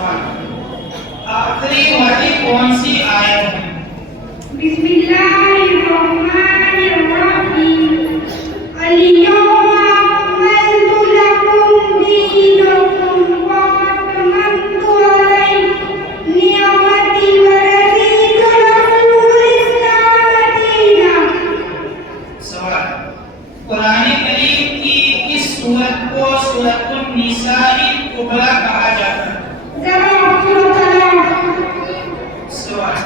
آخری وحی کون سی آیت ہے؟ بسم اللہ الرحمن الرحیم الیوم اکملت لکم دینکم واتممت علیکم نعمتی ورضیت لکم الاسلام دینا۔ سوال، قرآن کریم کی کس سورت کو سورۃ النساء کبریٰ کہا جاتا ہے؟ جواب سورۃ طلاق۔ سوال،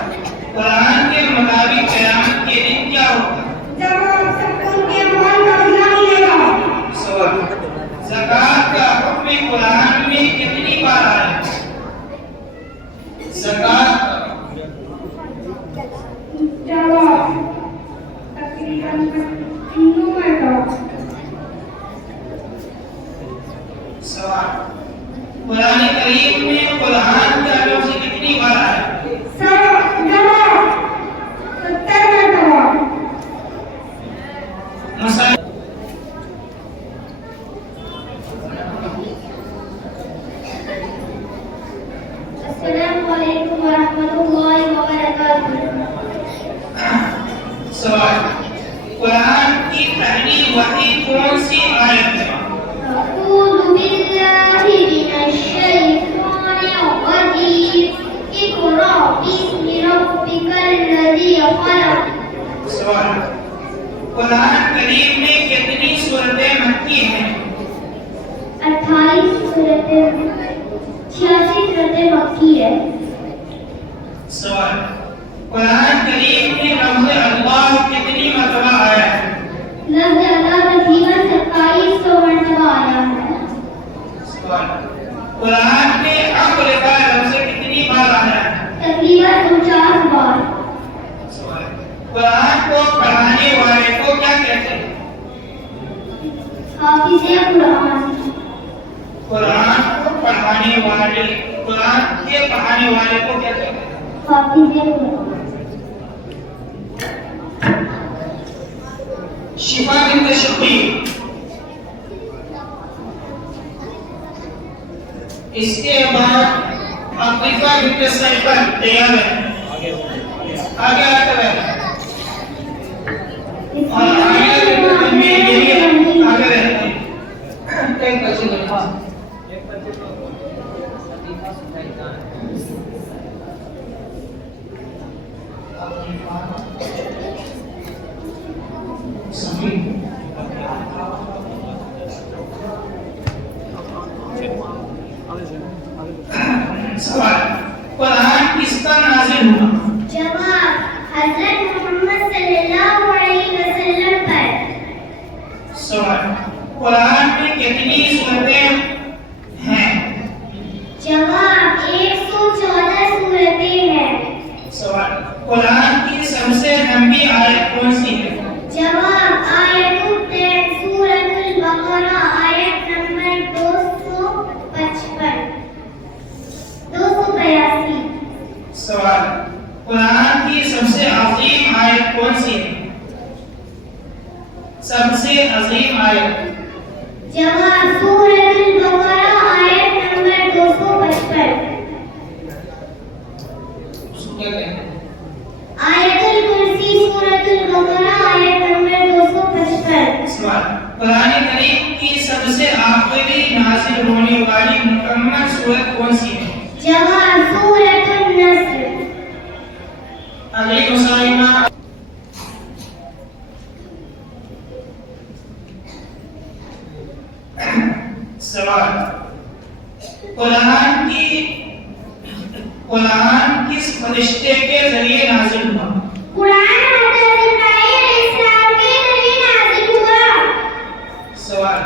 قرآن کے مطابق قیامت کے دن کیا ہوگا؟ جواب سب ان کے عمل کا بدلہ ملے گا۔ سوال، زکوٰۃ کا حکم قرآن میں کتنی بار آیا ہے؟ زکوٰۃ جواب تقریباً 9 مرتبہ۔ سوال، قرآن کریم میں قرآن کا لفظ کتنی بار آیا ہے؟ جواب 70 مرتبہ۔ مثلا السلام علیکم ورحمۃ اللہ وبرکاتہ۔ سوال، قرآن کی پہلی وحی کون سی آیت ہے؟ اعوذ باللہ من الشیطان الرجیم اقرأ باسم ربک الذی خلق۔ سوال، قرآن کریم میں کتنی سورتیں مکی ہیں؟ 28 سورتیں 86 سورتیں مکی ہے۔ سوال، قرآن کریم میں لفظ اللہ کتنی مرتبہ آیا ہے؟ لفظ اللہ تقریباً 2700 مرتبہ آیا ہے۔ سوال، قرآن میں حق لکھا لفظ کتنی بار آیا ہے؟ تقریباً 49 بار۔ سوال، قرآن کو پڑھانے والے کو کیا کہتے ہیں؟ حافظ قرآن۔ قرآن کو پڑھانے والے، قرآن کے پڑھانے والے کو کیا کہتے ہیں؟ حافظ قرآن۔ شفا بنت شبیر، اس کے بعد عفیفہ بنت سیفر تیار ہے، آگے آتا ہے، اور آگے میں یہ آگے رہتے ہیں کئی بچے لکھا سوال، قرآن کس پر نازل ہوا؟ جواب حضرت محمد صلی اللہ علیہ وسلم پر۔ سوال، قرآن میں کتنی سورتیں ہیں؟ جواب 114 سورتیں ہیں۔ سوال، قرآن کی سب سے لمبی آیت کون سی ہے؟ جواب آیت سورۃ البقرہ آیت نمبر 282۔ سوال، قرآن کی سب سے عظیم آیت کون سی ہے؟ سب سے عظیم آیت؟ جواب سورۃ البقرہ آیت نمبر 255۔ اس کو کیا کہتے ہیں؟ آیت الکرسی سورۃ البقرہ آیت نمبر 255۔ سوال، قرآن کریم کی سب سے آخری نازل ہونے والی مکمل سورت کون سی ہے؟ جواب سورۃ النصر۔ اگلی مسائمہ سوال، قرآن کس فرشتے کے ذریعے نازل ہوا؟ قرآن حضرت جبرائیل علیہ السلام کے ذریعے نازل ہوا۔ سوال،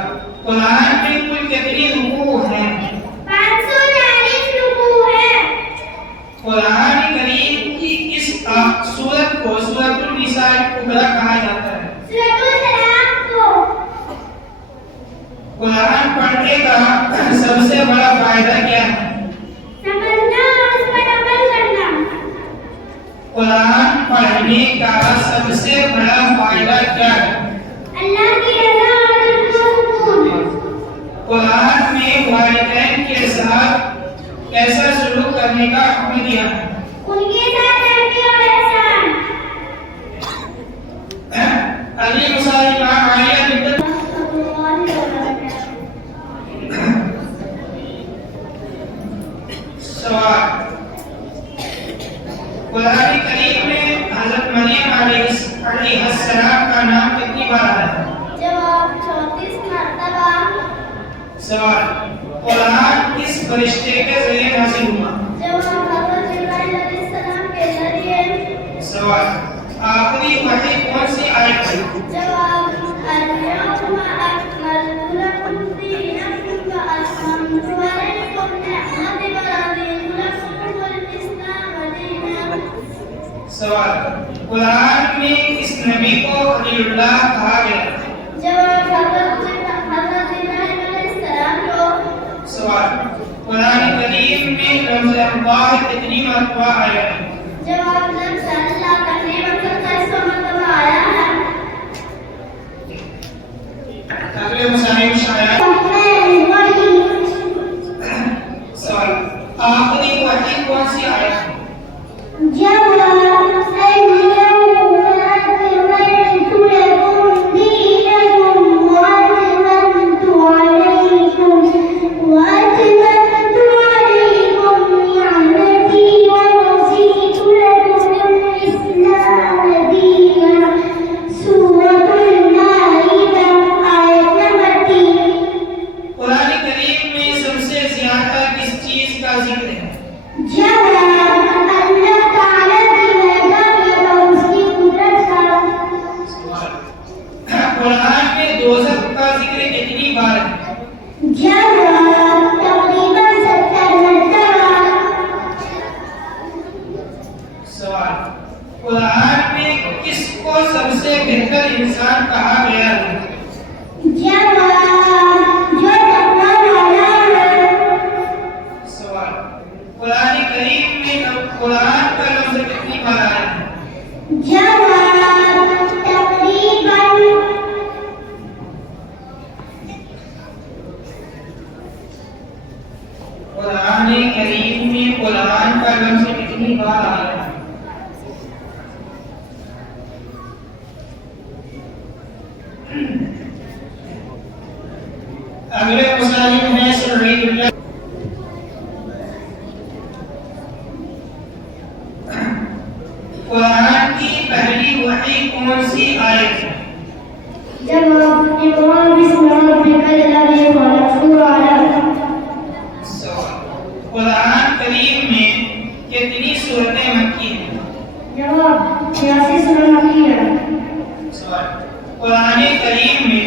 قرآن میں کل کتنی رکوع ہیں؟ 540 رکوع ہیں۔ قرآن کریم کی کس سورت کو سورۃ النساء کبریٰ کہا جاتا ہے؟ سورۃ الطلاق کو۔ قرآن پڑھنے کا سب سے بڑا فائدہ کیا ہے؟ سمجھنا اور اس پر عمل کرنا۔ قرآن پڑھنے کا سب سے بڑا فائدہ کیا ہے؟ اللہ کی رضا اور دل کو سکون۔ قرآن میں والدین کے ساتھ ایسا سلوک کرنے کا حکم دیا ہے؟ ان کے ساتھ نرمی اور احسان۔ اگلی مثال امام عالیہ بنت سوال، قرآن کریم میں حضرت مریم علیہ السلام کا نام کتنی بار آیا ہے؟ جواب 34 مرتبہ۔ سوال، قرآن کس فرشتے کے ذریعے نازل ہوا؟ جواب حضرت جبرائیل علیہ السلام کے ذریعے۔ سوال، آخری وحی کون سی آیت ہے؟ جواب اليوم أكملت لكم دينكم وأتممت عليكم نعمتي ورضيت لكم الإسلام دينا۔ سوال، قرآن میں کس نبی کو خلیل اللہ کہا گیا؟ جواب حضرت ابراہیم علیہ السلام کو۔ سوال، قرآن کریم میں لفظ اللہ کتنی مرتبہ آیا ہے؟ جواب لفظ اللہ تقریباً 2700 مرتبہ آیا ہے۔ اگلے مسائل شاید۔ سوال، آخری وحی کون سی آیا ہے؟ جواب اليوم أكملت لكم دينكم وأتممت عليكم نعمتي ورضيت لكم الإسلام دينا۔ سورة المائدة آیت نمبر 3۔ قرآن کریم میں سب سے زیادہ کس چیز کا ذکر ہے؟ جواب اللہ تعالیٰ کی وحدانیت اور اس کی قدرت کا۔ قرآن میں دوزخ کا ذکر کتنی بار ہے؟ جواب تقریباً 70 مرتبہ۔ سوال، قرآن میں کس کو سب سے بہتر انسان کہا گیا ہے؟ جواب جو تقویٰ والا ہے۔ سوال، قرآن کریم میں قرآن کا لفظ کتنی بار آیا ہے؟ جواب تقریباً۔ قرآن کریم میں قرآن کا لفظ کتنی بار آیا ہے؟ اگلے مسائل میں سعید اللہ۔ قرآن کی پہلی وحی کون سی آیت ہے؟ جواب اقرأ باسم ربك الذي خلق سورہ علق۔ سوال، قرآن کریم میں کتنی سورتیں مکی ہیں؟ جواب 86 سورہ مکی ہے۔ سوال، قرآن کریم میں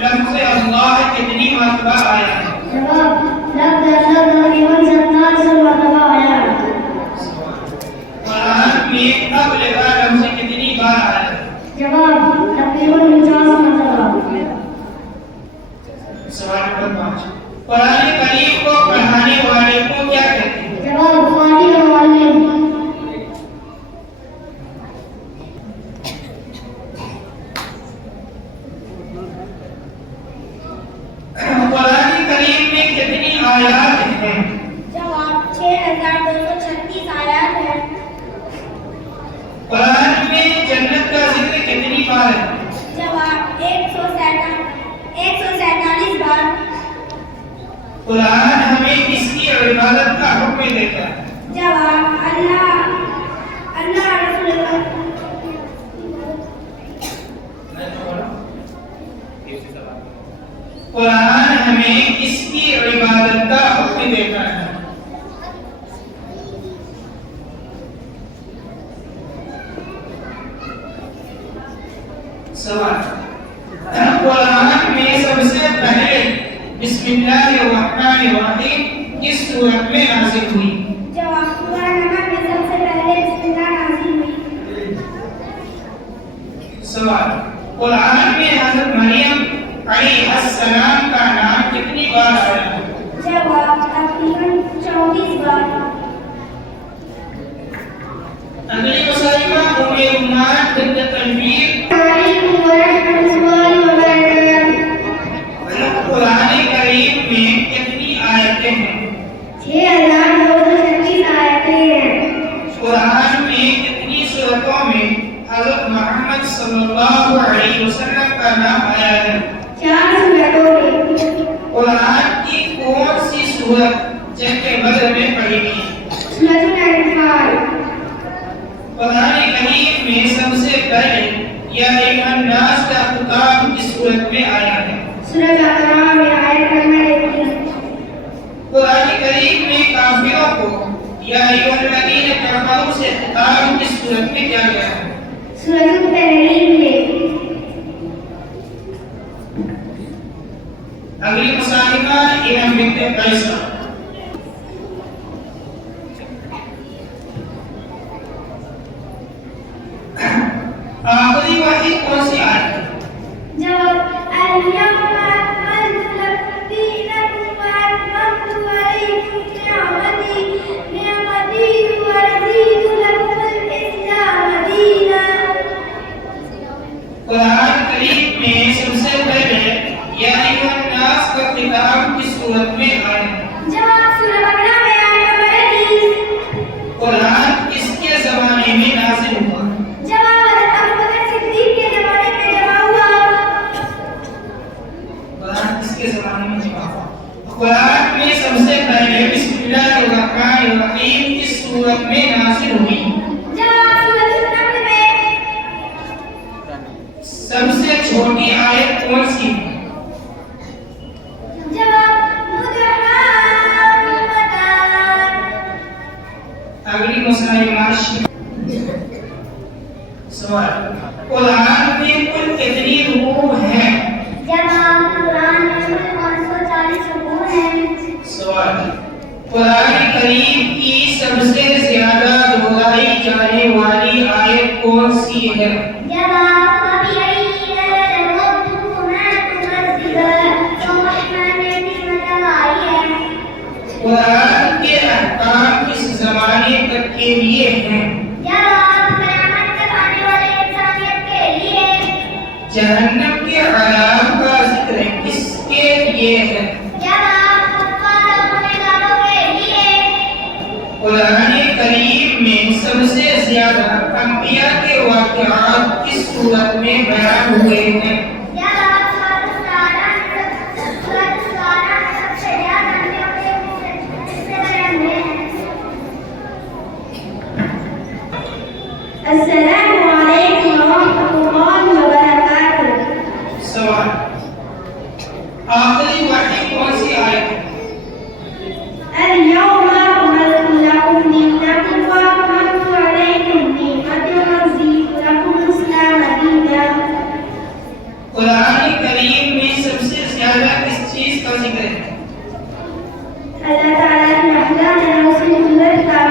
لفظ اللہ کتنی مرتبہ آیا ہے؟ جواب لفظ اللہ تقریباً 47 مرتبہ آیا ہے۔ قرآن میں قبل کا لفظ کتنی بار آیا ہے؟ جواب تقریباً 50 مرتبہ۔ سوال نمبر 5، قرآن کریم کو پڑھانے والے کو کیا کہتے ہیں؟ جواب قاری و معلم۔ قرآن کریم میں کتنی آیات ہیں؟ جواب 6236 آیات ہے۔ قرآن میں جنت کا ذکر کتنی بار ہے؟ جواب 147 بار۔ قرآن ہمیں کس کی عبادت کا حکم دیتا ہے؟ جواب اللہ رسول اللہ۔ قرآن ہمیں کس کی عبادت کا حکم دیتا ہے؟ سوال، قرآن میں سب سے پہلے بسم اللہ الرحمن الرحیم کس سورت میں نازل ہوئی؟ جواب سورہ نمل میں سب سے پہلے بسم اللہ نازل ہوئی۔ سوال، قرآن میں حضرت مریم علیہ السلام کا نام کتنی بار آیا ہے؟ جواب تقریباً 34 بار۔ اگلی مسائلہ ایمان بنت تنویر۔ علیکم ورحمۃ اللہ وبرکاتہ۔ قرآن کریم میں کتنی آیتیں ہیں؟ 6000 صلی اللہ علیہ وسلم کا نام آیا ہے؟ 4 سورتوں میں. قرآن کی کون سی سورت جنگ بدر میں پڑھی گئی؟ سورۃ الانفال. قرآن کریم میں سب سے پہلے یا ایھا الناس کا خطاب کس سورت میں آیا ہے؟ سورۃ بقرہ میں آیت نمبر 31. قرآن کریم میں کافروں کو یا ایھا الذین کفروا سے خطاب کس سورت میں کیا گیا ہے؟ سورۃ التحریم میں. اگلی مصاحبہ امام بنت قیس. آخری وحی کون سی آیت ہے؟ جواب الیوم اکملت لکم دینکم واتممت علیکم نعمتی ورضیت لکم الاسلام دینا. قرآن کریم میں سب سے پہلے یا ایھا الناس کا خطاب کس صورت میں آیا ہے؟ جواب سورہ بقرہ میں آیت نمبر 30. قرآن کس کے زمانے میں نازل ہوا؟ جواب حضرت ابوبکر صدیق کے زمانے میں جمع ہوا. قرآن کس کے زمانے میں جمع ہوا؟ قرآن میں سب سے پہلے بسم اللہ الرحمن الرحیم کس صورت میں نازل ہوئی؟ جواب سورۃ النمل میں. سب سے چھوٹی آیت کون سی ہے؟ جواب مدحراتان. اگلی مسائل سوال. قرآن میں کل کتنی روح ہیں؟ جواب قرآن میں کل 540 رکوع ہیں. سوال. قرآن کریم کی سب سے زیادہ دہرائی جانے والی آیت کون سی ہے؟ جواب فبأي آلاء ربكما تكذبان. الرحمن نعمت اللہ. قرآن کے احکام کس زمانے تک کے لیے ہیں؟ جواب قیامت تک آنے والے انسانیت کے لیے. جہنم کے عذاب کا ذکر کس کے لیے ہے؟ جواب کفار اور گنہگاروں کے لیے. قرآن کریم میں سب سے زیادہ انبیاء کے واقعات کس صورت میں بیان ہوئے ہیں؟ جواب سورۃ الشعراء میں سب سے زیادہ انبیاء کے حصے بیان ہوئے ہیں. السلام علیکم ورحمۃ اللہ وبرکاتہ. سوال. آخری وحی کون سی آیت ہے؟ اليوم أكملت لكم دينكم وأتممت عليكم نعمتي ورضيت لكم الإسلام دينا. قرآن کریم میں سب سے زیادہ کس چیز کا ذکر ہے؟ اللہ تعالیٰ کی احکام اور اس کی قدرت کا.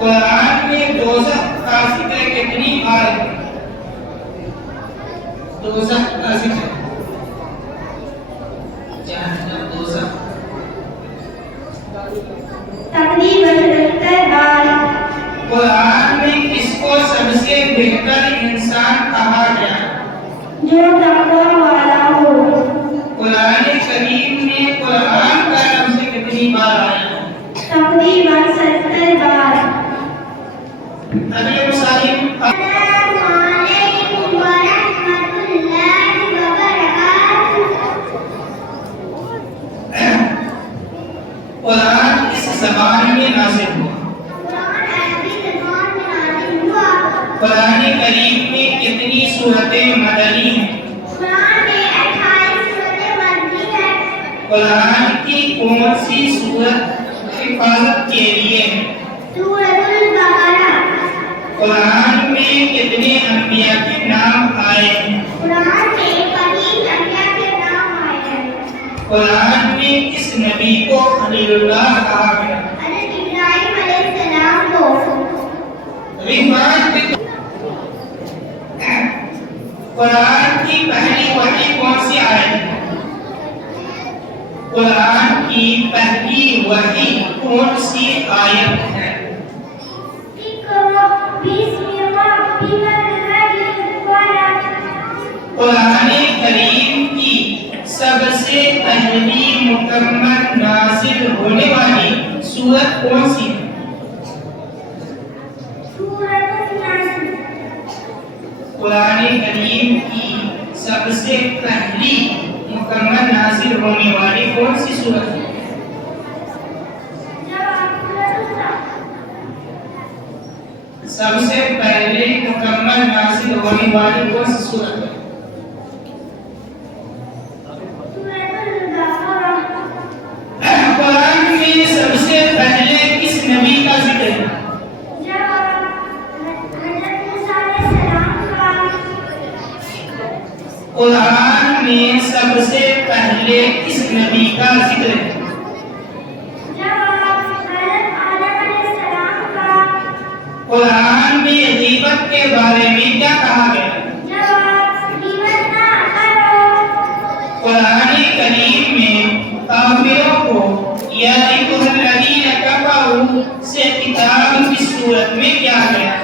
قرآن میں دوزخ کا ذکر کتنی بار ہے؟ دوزخ کا ذکر جہنم دوزخ تقریباً 70 بار. قرآن میں کس کو سب سے بہتر انسان کہا گیا؟ جو تقوی والا ہو. قرآن کریم میں قرآن کا لفظ کتنی بار آیا؟ تقریباً 70 بار. اگلے مسائل. السلام علیکم ورحمۃ اللہ وبرکاتہ. قرآن کس زبان میں نازل ہوا؟ قرآن عربی زبان میں نازل ہوا. قرآن کریم میں کتنی سورتیں مدنی ہیں؟ قرآن میں 28 سورتیں مدنی ہیں. قرآن کی کون سی سورت حفاظت کے لیے ہے؟ سورۃ البقرہ. قرآن میں کتنے انبیاء کے نام آئے ہیں؟ قرآن میں 25 انبیاء کے نام آئے ہیں. قرآن میں کس نبی کو خلیل اللہ کہا گیا؟ حضرت ابراہیم علیہ السلام کو. قرآن کی پہلی وحی کون سی آیت ہے؟ قرآن کی پہلی وحی کون سی آیت ہے؟ اقرأ باسم ربک الذی خلق. قرآن کریم کی سب سے پہلی مکمل نازل ہونے والی سورت کون سی ہے؟ سورۃ النحل. قرآن کریم کی سب سے پہلی مکمل نازل ہونے والی کون سی سورت ہے؟ سب سے پہلے مکمل نازل ہونے والی کون سی سورت ہے؟ قرآن میں سب سے پہلے کس نبی کا ذکر ہے؟ قرآن میں سب سے پہلے کس نبی کا ذکر ہے؟ قرآن میں غیبت کے بارے میں کیا کہا گیا ہے؟ قرآن کریم میں کافروں کو یا ایھا الذین کفروا سے خطاب کس صورت میں کیا گیا ہے؟